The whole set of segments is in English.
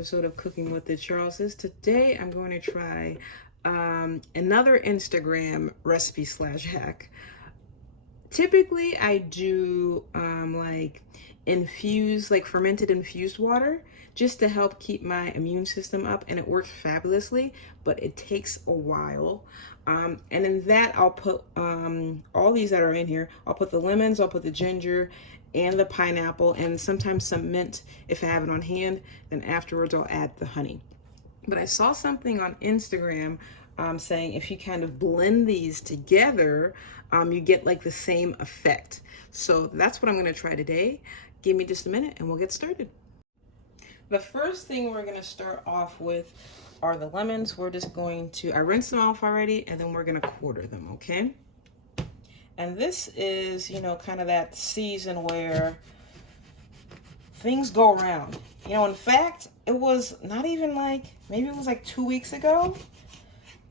episode of Cooking with the Charleses. Today I'm going to try another Instagram recipe slash hack. Typically I do like fermented infused water just to help keep my immune system up, and it works fabulously, but it takes a while. And in that I'll put all these that are in here. I'll put the lemons, I'll put the ginger and the pineapple, and sometimes some mint if I have it on hand. Then afterwards I'll add the honey. But I saw something on Instagram saying if you kind of blend these together, you get like the same effect. So that's what I'm going to try today. Give me just a minute and we'll get started. The first thing we're going to start off with are the lemons. We're just going to, I rinsed them off already, and then we're going to quarter them, okay? And this is, you know, kind of that season where things go around. You know, in fact, it was not even like, maybe it was like 2 weeks ago,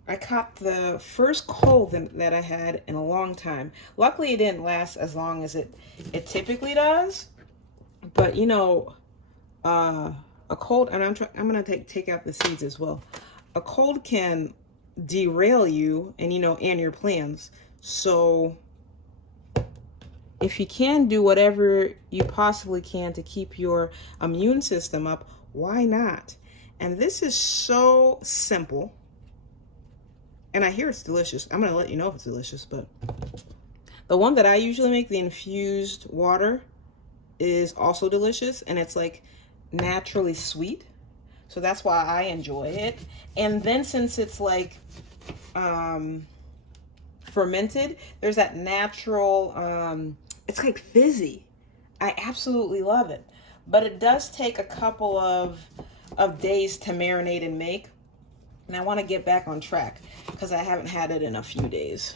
I caught the first cold that I had in a long time. Luckily, it didn't last as long as it typically does. But, you know, a cold, and I'm going to take out the seeds as well. A cold can derail you and, you know, and your plans. So if you can do whatever you possibly can to keep your immune system up, why not? And this is so simple. And I hear it's delicious. I'm going to let you know if it's delicious, but the one that I usually make, the infused water, is also delicious, and it's like naturally sweet. So that's why I enjoy it. And then since it's like fermented, there's that natural it's like fizzy. I absolutely love it. But it does take a couple of days to marinate and make. And I want to get back on track because I haven't had it in a few days.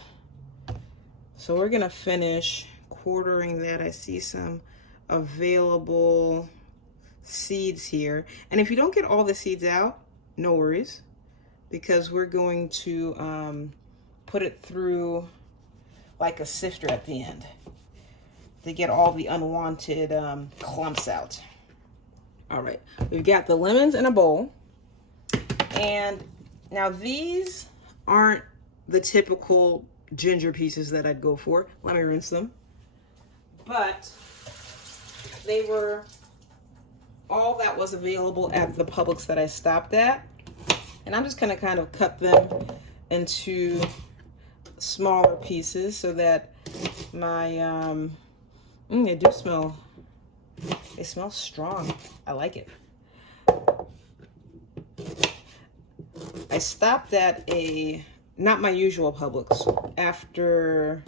So we're going to finish quartering that. I see some available seeds here. And if you don't get all the seeds out, no worries, because we're going to put it through like a sifter at the end to get all the unwanted clumps out. All right, we've got the lemons in a bowl. And now these aren't the typical ginger pieces that I'd go for. Let me rinse them. But they were all that was available at the Publix that I stopped at. And I'm just gonna kind of cut them into smaller pieces so that my they do smell, they smell strong. I like it. I stopped at not my usual Publix after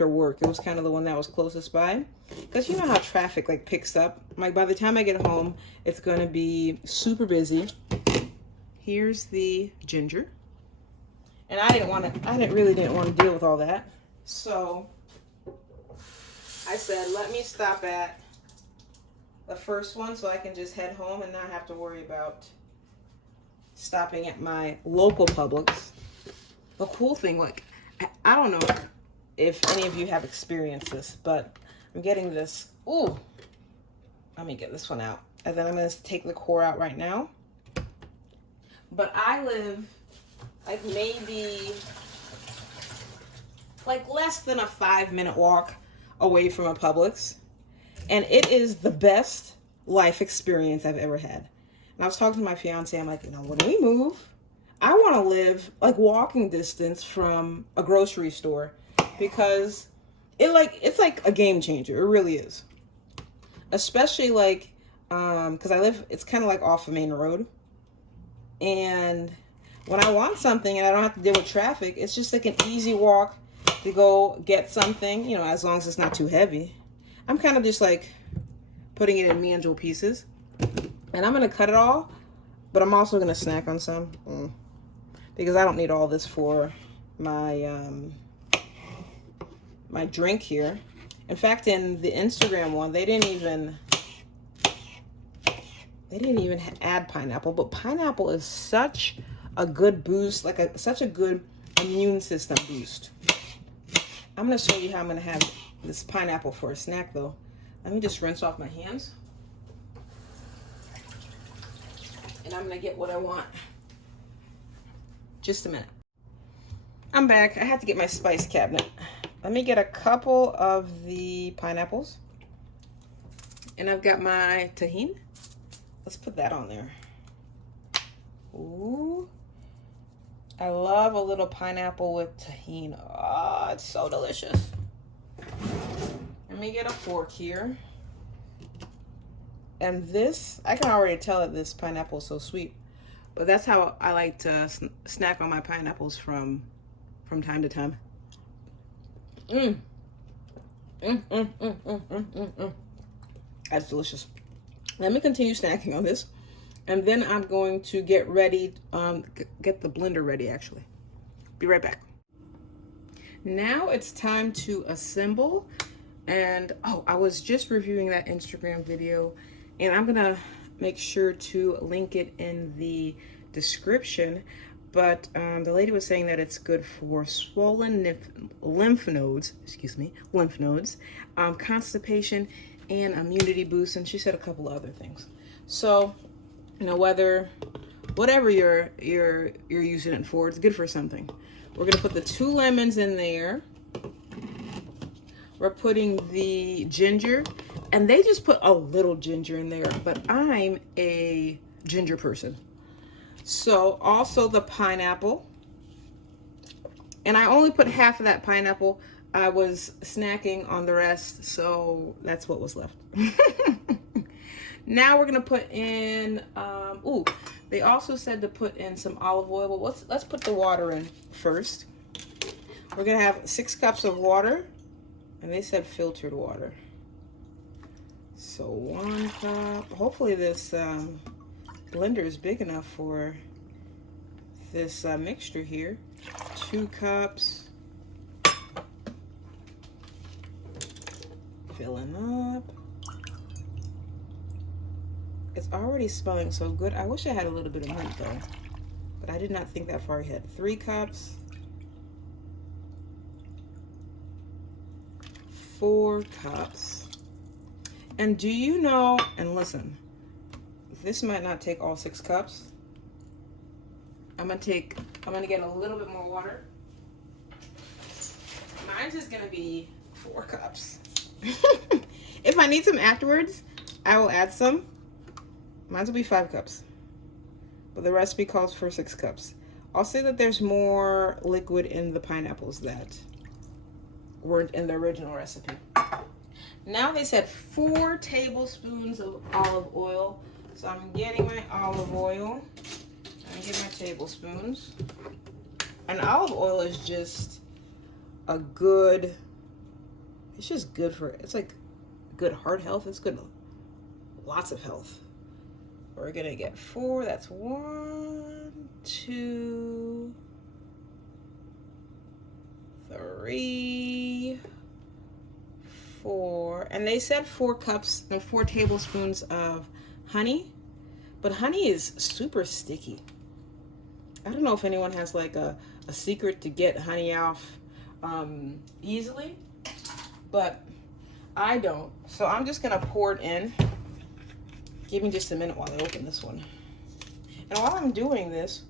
work. It was kind of the one that was closest by, because you know how traffic like picks up. Like by the time I get home, it's going to be super busy. Here's the ginger. And I really didn't want to deal with all that. So I said, let me stop at the first one so I can just head home and not have to worry about stopping at my local Publix. The cool thing, like, I don't know if any of you have experienced this, but I'm getting this. Ooh, let me get this one out. And then I'm going to take the core out right now. But I live like maybe like less than a 5-minute walk away from a Publix. And it is the best life experience I've ever had. And I was talking to my fiance, I'm like, you know, when we move, I want to live like walking distance from a grocery store, because it's like a game changer. It really is. Especially like, because it's kind of like off of Main Road. And when I want something and I don't have to deal with traffic, it's just like an easy walk to go get something, you know, as long as it's not too heavy. I'm kind of just like putting it in manageable pieces. And I'm going to cut it all, but I'm also going to snack on some because I don't need all this for my my drink here. In fact, in the Instagram one, they didn't even add pineapple, but pineapple is such a good boost, like such a good immune system boost. I'm going to show you how I'm going to have this pineapple for a snack though. Let me just rinse off my hands. and I'm gonna get what I want. Just a minute. I'm back. I had to get my spice cabinet. Let me get a couple of the pineapples. And I've got my tajin. Let's put that on there. Ooh. I love a little pineapple with tajin. Oh, it's so delicious. Let me get a fork here. And this, I can already tell that this pineapple is so sweet. But that's how I like to snack on my pineapples from time to time. That's delicious. Let me continue snacking on this. And then I'm going to get ready, get the blender ready actually. Be right back. Now it's time to assemble. And oh, I was just reviewing that Instagram video, and I'm gonna make sure to link it in the description. But the lady was saying that it's good for swollen lymph nodes, constipation, and immunity boost. And she said a couple other things. So, you know, whatever you're using it for, it's good for something. We're gonna put the 2 lemons in there. We're putting the ginger, and they just put a little ginger in there, but I'm a ginger person. So also the pineapple, and I only put half of that pineapple. I was snacking on the rest, so that's what was left. Now we're gonna put in, ooh, they also said to put in some olive oil, but let's put the water in first. We're gonna have 6 cups of water, and they said filtered water. So 1 cup, hopefully this blender is big enough for this mixture here. 2 cups, filling up. It's already smelling so good. I wish I had a little bit of mint though, but I did not think that far ahead. 3 cups, 4 cups. And do you know, and listen, this might not take all 6 cups. I'm gonna get a little bit more water. Mine's is gonna be 4 cups. If I need some afterwards, I will add some. Mine's will be 5 cups, but the recipe calls for 6 cups. I'll say that there's more liquid in the pineapples that weren't in the original recipe. Now they said 4 tablespoons of olive oil. So I'm getting my olive oil. I'm getting my tablespoons. And olive oil is just a good, it's just good for, it's like good heart health. It's good, lots of health. We're gonna get 4, that's 1, 2, 3, 4, and they said 4 cups and 4 tablespoons of honey, but honey is super sticky. I don't know if anyone has like a secret to get honey off easily, but I don't. So I'm just gonna pour it in. Give me just a minute while I open this one. And while I'm doing this,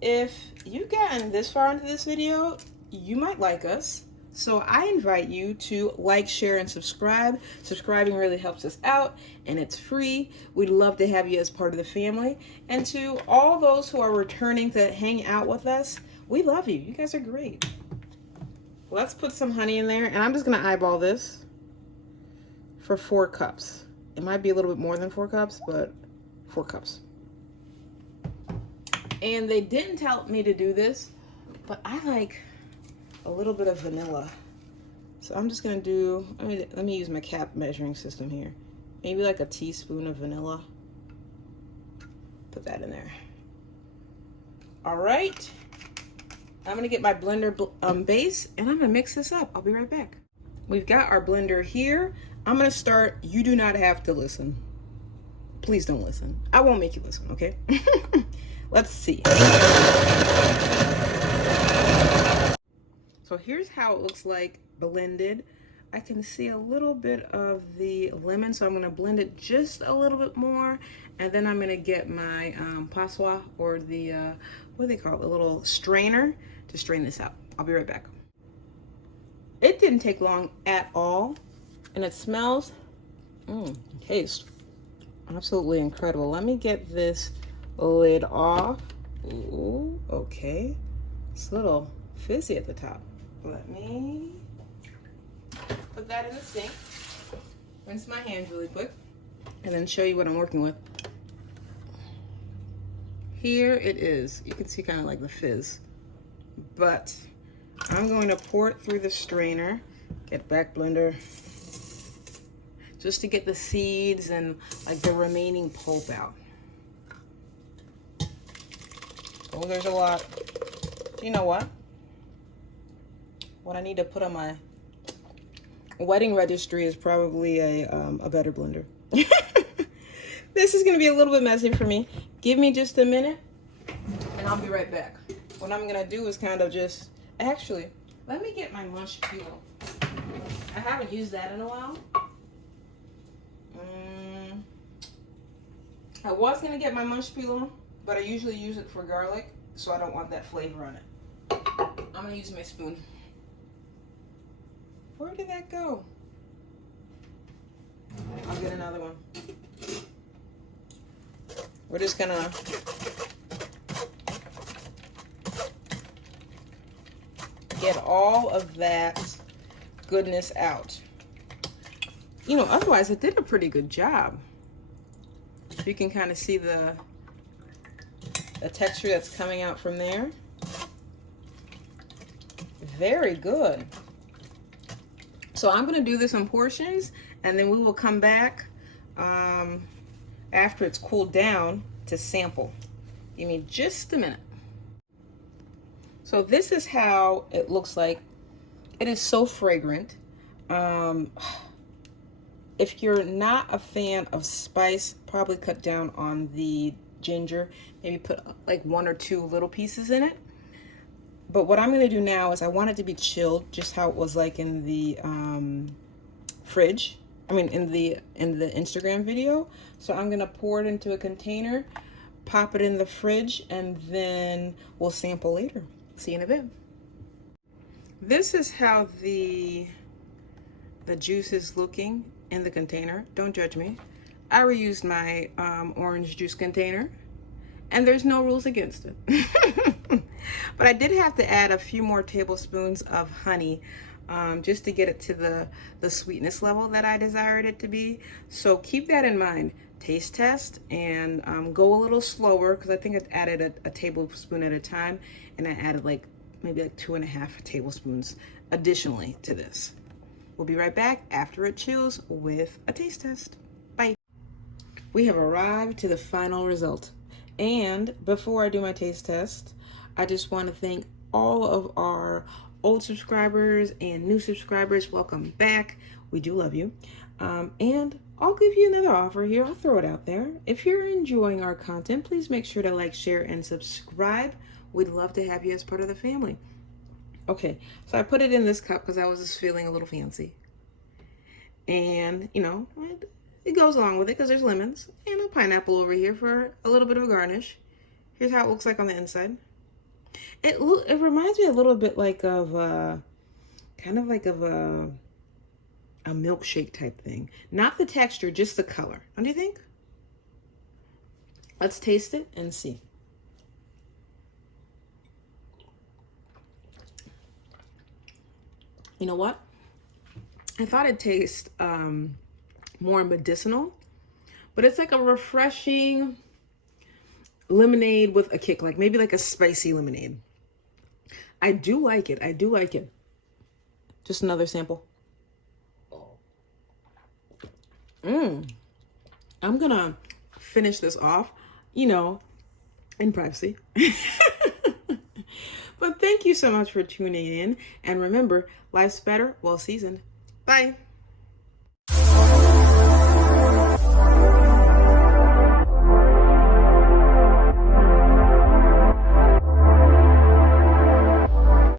if you've gotten this far into this video, you might like us. So I invite you to like, share, and subscribe. Subscribing really helps us out, and it's free. We'd love to have you as part of the family. And to all those who are returning to hang out with us, we love you. You guys are great. Let's put some honey in there, and I'm just gonna eyeball this for 4 cups. It might be a little bit more than 4 cups, but 4 cups. And they didn't tell me to do this, but I like a little bit of vanilla. So I'm just gonna do, let me use my cap measuring system here. Maybe like a teaspoon of vanilla. Put that in there. All right. I'm gonna get my blender base, and I'm gonna mix this up. I'll be right back. We've got our blender here. I'm gonna start. You do not have to listen. Please don't listen. I won't make you listen, okay? Let's see. So here's how it looks like blended. I can see a little bit of the lemon, so I'm gonna blend it just a little bit more. And then I'm gonna get my passoire, or the, what do they call it? The little strainer to strain this out. I'll be right back. It didn't take long at all. And it smells, tastes absolutely incredible. Let me get this lid off. Ooh, okay. It's a little fizzy at the top. Let me put that in the sink. Rinse my hands really quick. And then show you what I'm working with. Here it is. You can see kind of like the fizz. But I'm going to pour it through the strainer. Get back blender. Just to get the seeds and like the remaining pulp out. Oh, there's a lot. You know what? What I need to put on my wedding registry is probably a better blender. This is gonna be a little bit messy for me. Give me just a minute and I'll be right back. What I'm gonna do is kind of just, actually, let me get my munch peeler. I haven't used that in a while. I was gonna get my munch peeler, but I usually use it for garlic, so I don't want that flavor on it. I'm gonna use my spoon. Where did that go? I'll get another one. We're just gonna get all of that goodness out. You know, otherwise it did a pretty good job. You can kind of see the texture that's coming out from there. Very good. So I'm going to do this in portions, and then we will come back after it's cooled down to sample. Give me just a minute. So this is how it looks like. It is so fragrant. If you're not a fan of spice, probably cut down on the ginger. Maybe put like 1 or 2 little pieces in it. But what I'm going to do now is I want it to be chilled, just how it was like in the fridge. I mean, in the Instagram video. So I'm going to pour it into a container, pop it in the fridge, and then we'll sample later. See you in a bit. This is how the juice is looking in the container. Don't judge me. I reused my orange juice container, and there's no rules against it. But I did have to add a few more tablespoons of honey just to get it to the sweetness level that I desired it to be. So keep that in mind. Taste test and go a little slower, because I think I added a tablespoon at a time, and I added maybe 2.5 tablespoons additionally to this. We'll be right back after it chills with a taste test. Bye. We have arrived to the final result. And before I do my taste test, I just want to thank all of our old subscribers and new subscribers. Welcome back. We do love you. And I'll give you another offer here. I'll throw it out there. If you're enjoying our content, please make sure to like, share, and subscribe. We'd love to have you as part of the family. Okay, so I put it in this cup because I was just feeling a little fancy. And, you know, it goes along with it because there's lemons and a pineapple over here for a little bit of a garnish. Here's how it looks like on the inside. It reminds me a little bit like of kind of like of a milkshake type thing. Not the texture, just the color. What do you think? Let's taste it and see. You know what? I thought it tastes more medicinal, but it's like a refreshing lemonade with a kick, like maybe like a spicy lemonade. I do like it. I do like it. Just another sample. I'm gonna finish this off, you know, in privacy. But thank you so much for tuning in. And remember, life's better well seasoned. Bye.